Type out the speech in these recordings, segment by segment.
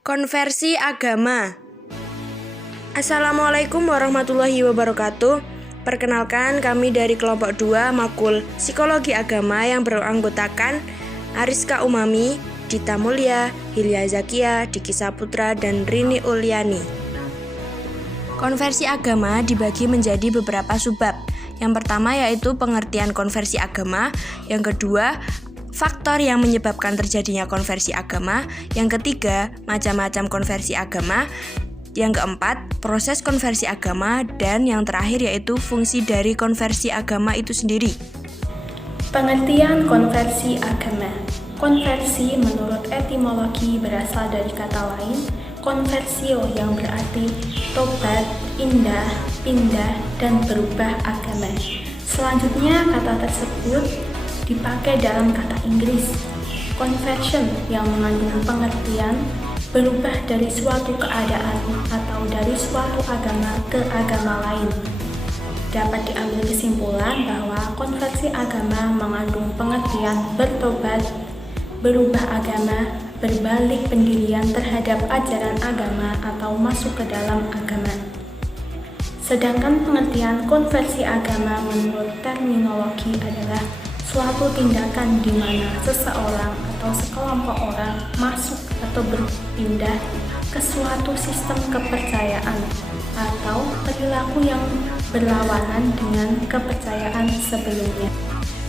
Konversi agama. Assalamualaikum warahmatullahi wabarakatuh. Perkenalkan, kami dari kelompok 2 Makul Psikologi Agama yang beranggotakan Ariska Umami, Dita Mulia, Hilya Zakia, Diki Saputra, dan Rini Uliani. Konversi agama dibagi menjadi beberapa subbab. Yang pertama yaitu pengertian konversi agama, yang kedua faktor yang menyebabkan terjadinya konversi agama, yang ketiga macam-macam konversi agama, yang keempat proses konversi agama, dan yang terakhir yaitu fungsi dari konversi agama itu sendiri. Pengertian konversi agama. Konversi menurut etimologi berasal dari kata lain conversio yang berarti tobat, pindah, dan berubah agama. Selanjutnya kata tersebut dipakai dalam kata Inggris conversion yang mengandung pengertian berubah dari suatu keadaan atau dari suatu agama ke agama lain. Dapat diambil kesimpulan bahwa konversi agama mengandung pengertian bertobat, berubah agama, berbalik pendirian terhadap ajaran agama atau masuk ke dalam agama. Sedangkan pengertian konversi agama menurut terminologi adalah suatu tindakan di mana seseorang atau sekelompok orang masuk atau berpindah ke suatu sistem kepercayaan atau perilaku yang berlawanan dengan kepercayaan sebelumnya.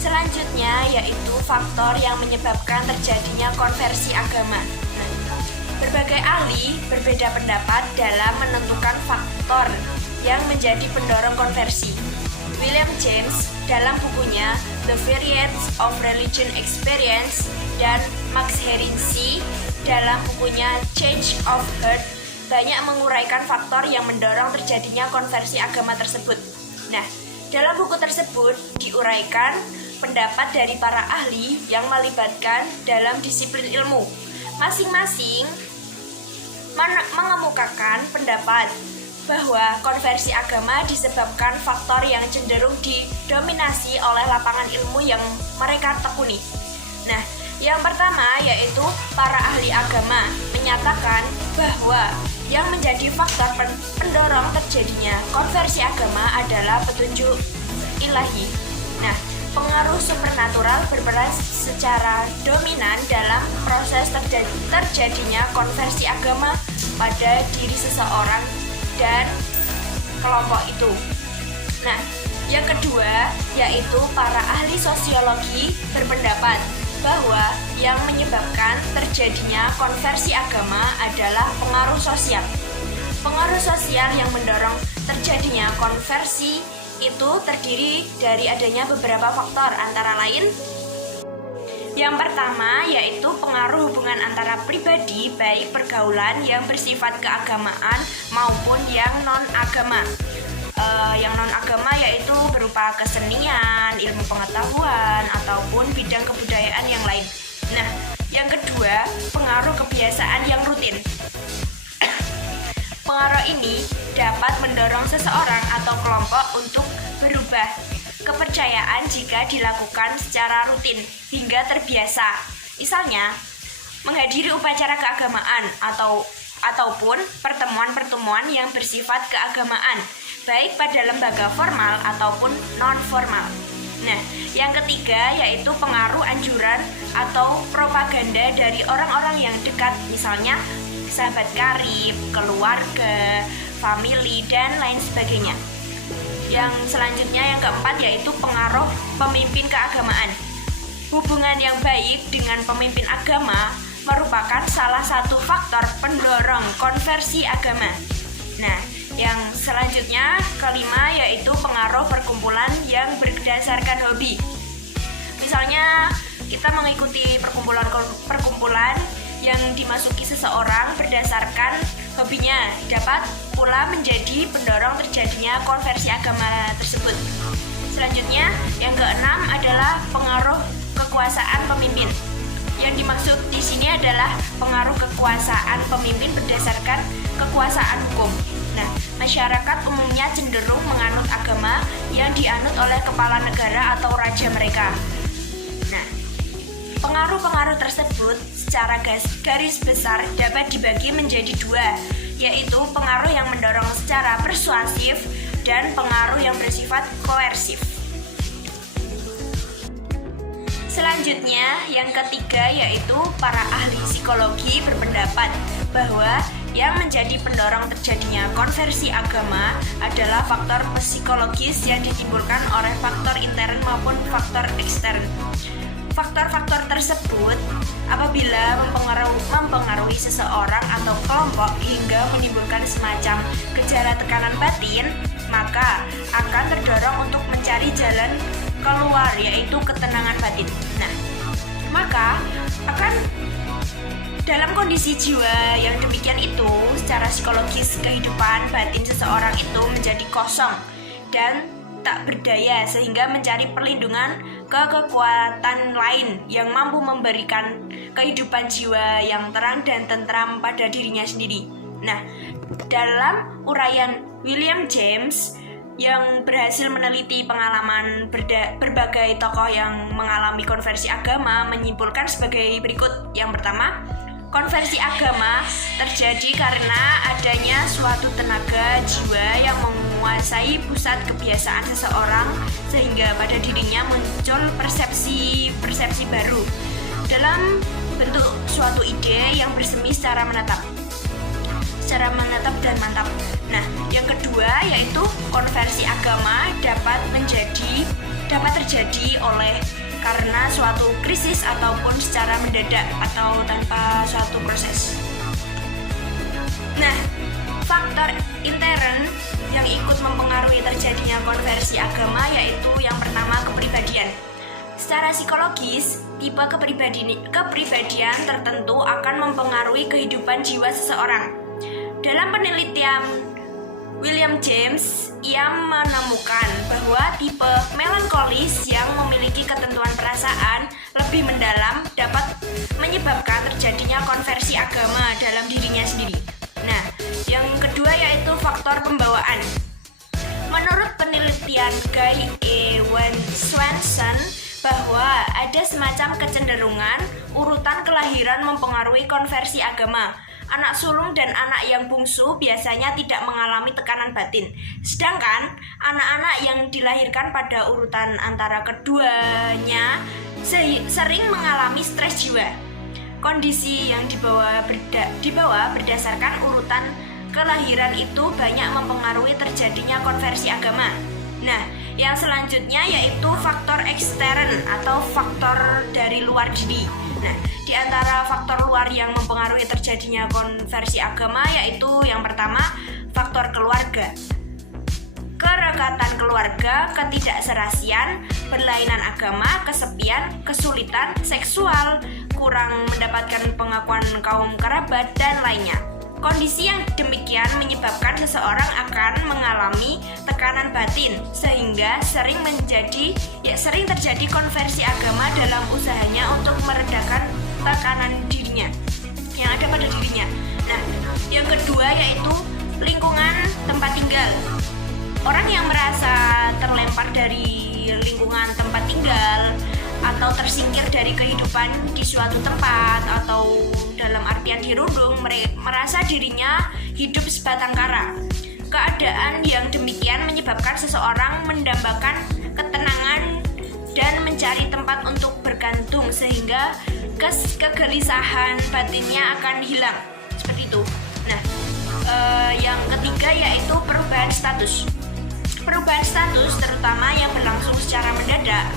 Selanjutnya yaitu faktor yang menyebabkan terjadinya konversi agama. Berbagai ahli berbeda pendapat dalam menentukan faktor yang menjadi pendorong konversi. William James dalam bukunya The Variants of Religion Experience dan Max Heringsee dalam bukunya Change of Heart banyak menguraikan faktor yang mendorong terjadinya konversi agama tersebut. Nah, dalam buku tersebut diuraikan pendapat dari para ahli yang melibatkan dalam disiplin ilmu. Masing-masing mengemukakan pendapat bahwa konversi agama disebabkan faktor yang cenderung didominasi oleh lapangan ilmu yang mereka tekuni. Nah, yang pertama yaitu para ahli agama menyatakan bahwa yang menjadi faktor pendorong terjadinya konversi agama adalah petunjuk ilahi. Nah, pengaruh supernatural berperan secara dominan dalam proses terjadinya konversi agama pada diri seseorang dan kelompok itu. Nah, yang kedua yaitu para ahli sosiologi berpendapat bahwa yang menyebabkan terjadinya konversi agama adalah pengaruh sosial. Pengaruh sosial yang mendorong terjadinya konversi itu terdiri dari adanya beberapa faktor, antara lain yang pertama yaitu pengaruh hubungan antara pribadi, baik pergaulan yang bersifat keagamaan maupun yang non-agama. Yang non-agama yaitu berupa kesenian, ilmu pengetahuan, ataupun bidang kebudayaan yang lain. Nah, yang kedua, pengaruh kebiasaan yang rutin. Pengaruh ini dapat mendorong seseorang atau kelompok untuk berubah kepercayaan jika dilakukan secara rutin hingga terbiasa. Misalnya, menghadiri upacara keagamaan ataupun pertemuan-pertemuan yang bersifat keagamaan, baik pada lembaga formal ataupun non-formal. Nah, yang ketiga yaitu pengaruh anjuran atau propaganda dari orang-orang yang dekat, misalnya sahabat karib, keluarga, famili, dan lain sebagainya. Yang selanjutnya yang keempat yaitu pengaruh pemimpin keagamaan. Hubungan yang baik dengan pemimpin agama merupakan salah satu faktor pendorong konversi agama. Nah, yang selanjutnya kelima yaitu pengaruh perkumpulan yang berdasarkan hobi. Misalnya kita mengikuti perkumpulan yang dimasuki seseorang berdasarkan hobinya, dapat pula menjadi pendorong terjadinya konversi agama tersebut. Selanjutnya, yang keenam adalah pengaruh kekuasaan pemimpin. Yang dimaksud di sini adalah pengaruh kekuasaan pemimpin berdasarkan kekuasaan hukum. Nah, masyarakat umumnya cenderung menganut agama yang dianut oleh kepala negara atau raja mereka. Nah, pengaruh-pengaruh tersebut secara garis besar dapat dibagi menjadi dua, yaitu pengaruh yang mendorong secara persuasif dan pengaruh yang bersifat koersif. Selanjutnya, yang ketiga yaitu para ahli psikologi berpendapat bahwa yang menjadi pendorong terjadinya konversi agama adalah faktor psikologis yang ditimbulkan oleh faktor intern maupun faktor ekstern. Faktor-faktor tersebut apabila mempengaruhi seseorang atau kelompok hingga menimbulkan semacam gejala tekanan batin, maka akan terdorong untuk mencari jalan keluar, yaitu ketenangan batin. Nah, maka akan dalam kondisi jiwa yang demikian itu, secara psikologis kehidupan batin seseorang itu menjadi kosong dan tak berdaya, sehingga mencari perlindungan ke kekuatan lain yang mampu memberikan kehidupan jiwa yang terang dan tentram pada dirinya sendiri. Nah, dalam uraian William James yang berhasil meneliti pengalaman berbagai tokoh yang mengalami konversi agama menyimpulkan sebagai berikut. Yang pertama, konversi agama terjadi karena adanya suatu tenaga jiwa yang menguasai pusat kebiasaan seseorang sehingga pada dirinya muncul persepsi baru dalam bentuk suatu ide yang bersemi secara menetap dan mantap. Nah, yang kedua yaitu konversi agama dapat terjadi karena suatu krisis ataupun secara mendadak atau tanpa suatu proses. Nah, faktor intern yang ikut mempengaruhi terjadinya konversi agama yaitu yang pertama, kepribadian. Secara psikologis, tipe kepribadian tertentu akan mempengaruhi kehidupan jiwa seseorang. Dalam penelitian William James, ia menemukan bahwa tipe melankolis yang memiliki ketentuan perasaan lebih mendalam dapat menyebabkan terjadinya konversi agama dalam dirinya sendiri. Nah, yang kedua yaitu faktor pembawaan. Menurut penelitian Guy E. Swenson, bahwa ada semacam kecenderungan urutan kelahiran mempengaruhi konversi agama. Anak sulung dan anak yang bungsu biasanya tidak mengalami tekanan batin, sedangkan anak-anak yang dilahirkan pada urutan antara keduanya sering mengalami stres jiwa. Kondisi yang dibawa berdasarkan urutan kelahiran itu banyak mempengaruhi terjadinya konversi agama. Nah, yang selanjutnya yaitu faktor ekstern atau faktor dari luar diri. Nah, di antara faktor luar yang mempengaruhi terjadinya konversi agama yaitu yang pertama, faktor keluarga. Kerekatan keluarga, ketidakserasian, berlainan agama, kesepian, kesulitan seksual, kurang mendapatkan pengakuan kaum kerabat, dan lainnya. Kondisi yang demikian menyebabkan seseorang akan mengalami tekanan batin sehingga sering terjadi konversi agama dalam usahanya untuk meredakan tekanan dirinya yang ada pada dirinya. Nah, yang kedua yaitu lingkungan tempat tinggal. Orang yang merasa terlempar dari lingkungan tempat tinggal atau tersingkir dari kehidupan di suatu tempat atau dalam artian dirundung, merasa dirinya hidup sebatang kara. Keadaan yang demikian menyebabkan seseorang mendambakan ketenangan dan mencari tempat untuk bergantung sehingga kegelisahan batinnya akan hilang. Seperti itu. Nah, yang ketiga yaitu perubahan status. Perubahan status terutama yang berlangsung secara mendadak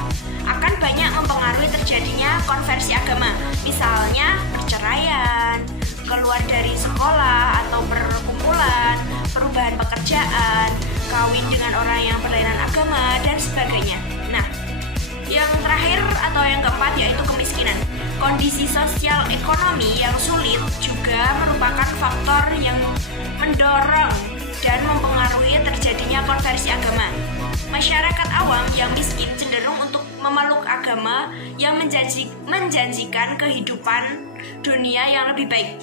akan banyak mempengaruhi terjadinya konversi agama. Misalnya perceraian, keluar dari sekolah atau perkumpulan, perubahan pekerjaan, kawin dengan orang yang berlainan agama, dan sebagainya. Nah, yang terakhir atau yang keempat yaitu kemiskinan. Kondisi sosial ekonomi yang sulit juga merupakan faktor yang mendorong dan mempengaruhi terjadinya konversi agama. Masyarakat awam yang miskin cenderung untuk memeluk agama yang menjanjikan kehidupan dunia yang lebih baik.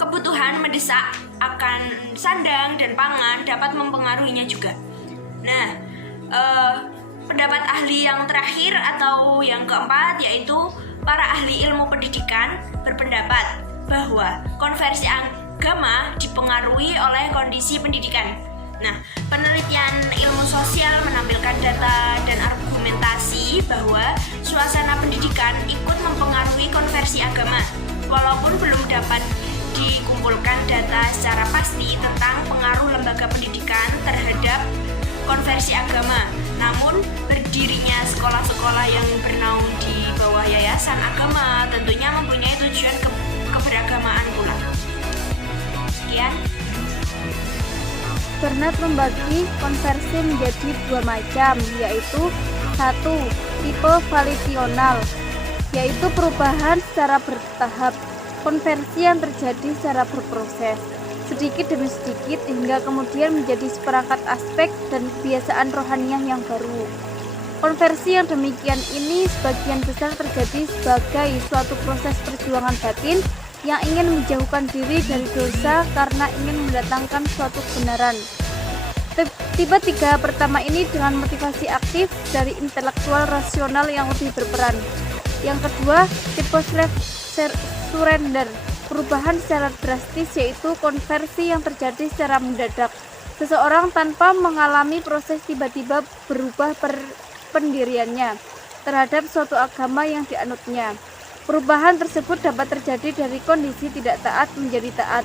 Kebutuhan mendesak akan sandang dan pangan dapat mempengaruhinya juga. Nah, pendapat ahli yang terakhir atau yang keempat yaitu Para ahli ilmu pendidikan berpendapat bahwa konversi agama dipengaruhi oleh kondisi pendidikan. Nah, penelitian ilmu sosial menampilkan data dan argumentasi bahwa suasana pendidikan ikut mempengaruhi konversi agama. Walaupun belum dapat dikumpulkan data secara pasti tentang pengaruh lembaga pendidikan terhadap konversi agama, namun berdirinya sekolah-sekolah yang bernaung di bawah yayasan agama tentunya mempunyai tujuan keberagamaan pula. Sekian. Bernard membagi konversi menjadi dua macam, yaitu satu, tipe volisional, yaitu perubahan secara bertahap, konversi yang terjadi secara berproses, sedikit demi sedikit hingga kemudian menjadi seperangkat aspek dan kebiasaan rohaniah yang baru. Konversi yang demikian ini sebagian besar terjadi sebagai suatu proses perjuangan batin yang ingin menjauhkan diri dari dosa karena ingin mendatangkan suatu kebenaran. Tipe tiga pertama ini dengan motivasi aktif dari intelektual rasional yang lebih berperan. Yang kedua, tipe surrender, perubahan secara drastis, yaitu konversi yang terjadi secara mendadak. Seseorang tanpa mengalami proses tiba-tiba berubah pendiriannya terhadap suatu agama yang dianutnya. Perubahan tersebut dapat terjadi dari kondisi tidak taat menjadi taat,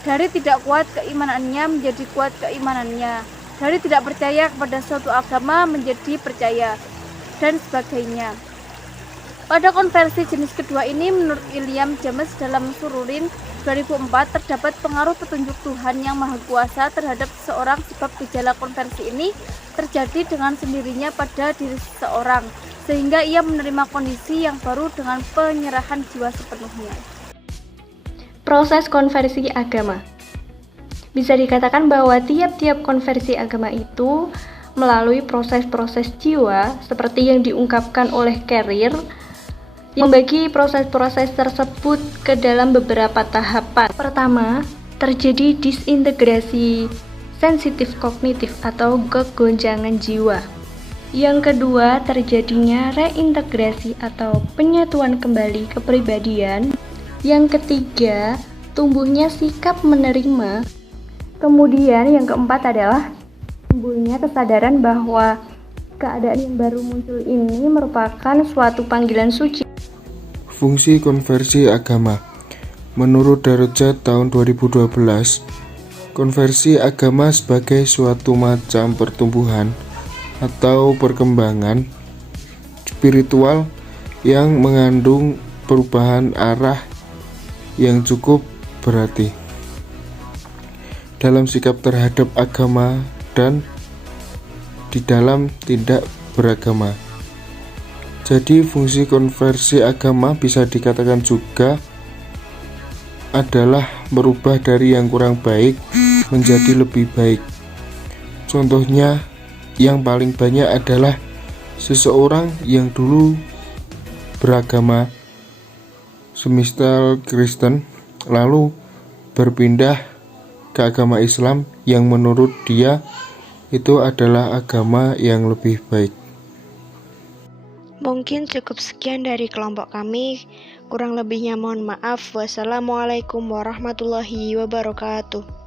dari tidak kuat keimanannya menjadi kuat keimanannya, dari tidak percaya kepada suatu agama menjadi percaya, dan sebagainya. Pada konversi jenis kedua ini, menurut William James dalam Sururin 2004, terdapat pengaruh petunjuk Tuhan yang Maha Kuasa terhadap seseorang, sebab gejala konversi ini terjadi dengan sendirinya pada diri seseorang, sehingga ia menerima kondisi yang baru dengan penyerahan jiwa sepenuhnya. Proses konversi agama. Bisa dikatakan bahwa tiap-tiap konversi agama itu melalui proses-proses jiwa seperti yang diungkapkan oleh Carrier, yang membagi proses-proses tersebut ke dalam beberapa tahapan. Pertama, terjadi disintegrasi sensitif kognitif atau kegonjangan jiwa. Yang kedua, terjadinya reintegrasi atau penyatuan kembali kepribadian. Yang ketiga, tumbuhnya sikap menerima. Kemudian yang keempat adalah tumbuhnya kesadaran bahwa keadaan yang baru muncul ini merupakan suatu panggilan suci. Fungsi konversi agama. Menurut Darajat tahun 2012, konversi agama sebagai suatu macam pertumbuhan atau perkembangan spiritual yang mengandung perubahan arah yang cukup berarti dalam sikap terhadap agama dan di dalam tindak beragama. Jadi fungsi konversi agama bisa dikatakan juga adalah merubah dari yang kurang baik menjadi lebih baik. Contohnya yang paling banyak adalah seseorang yang dulu beragama semisal Kristen lalu berpindah ke agama Islam yang menurut dia itu adalah agama yang lebih baik. Mungkin cukup sekian dari kelompok kami. Kurang lebihnya mohon maaf. Wassalamualaikum warahmatullahi wabarakatuh.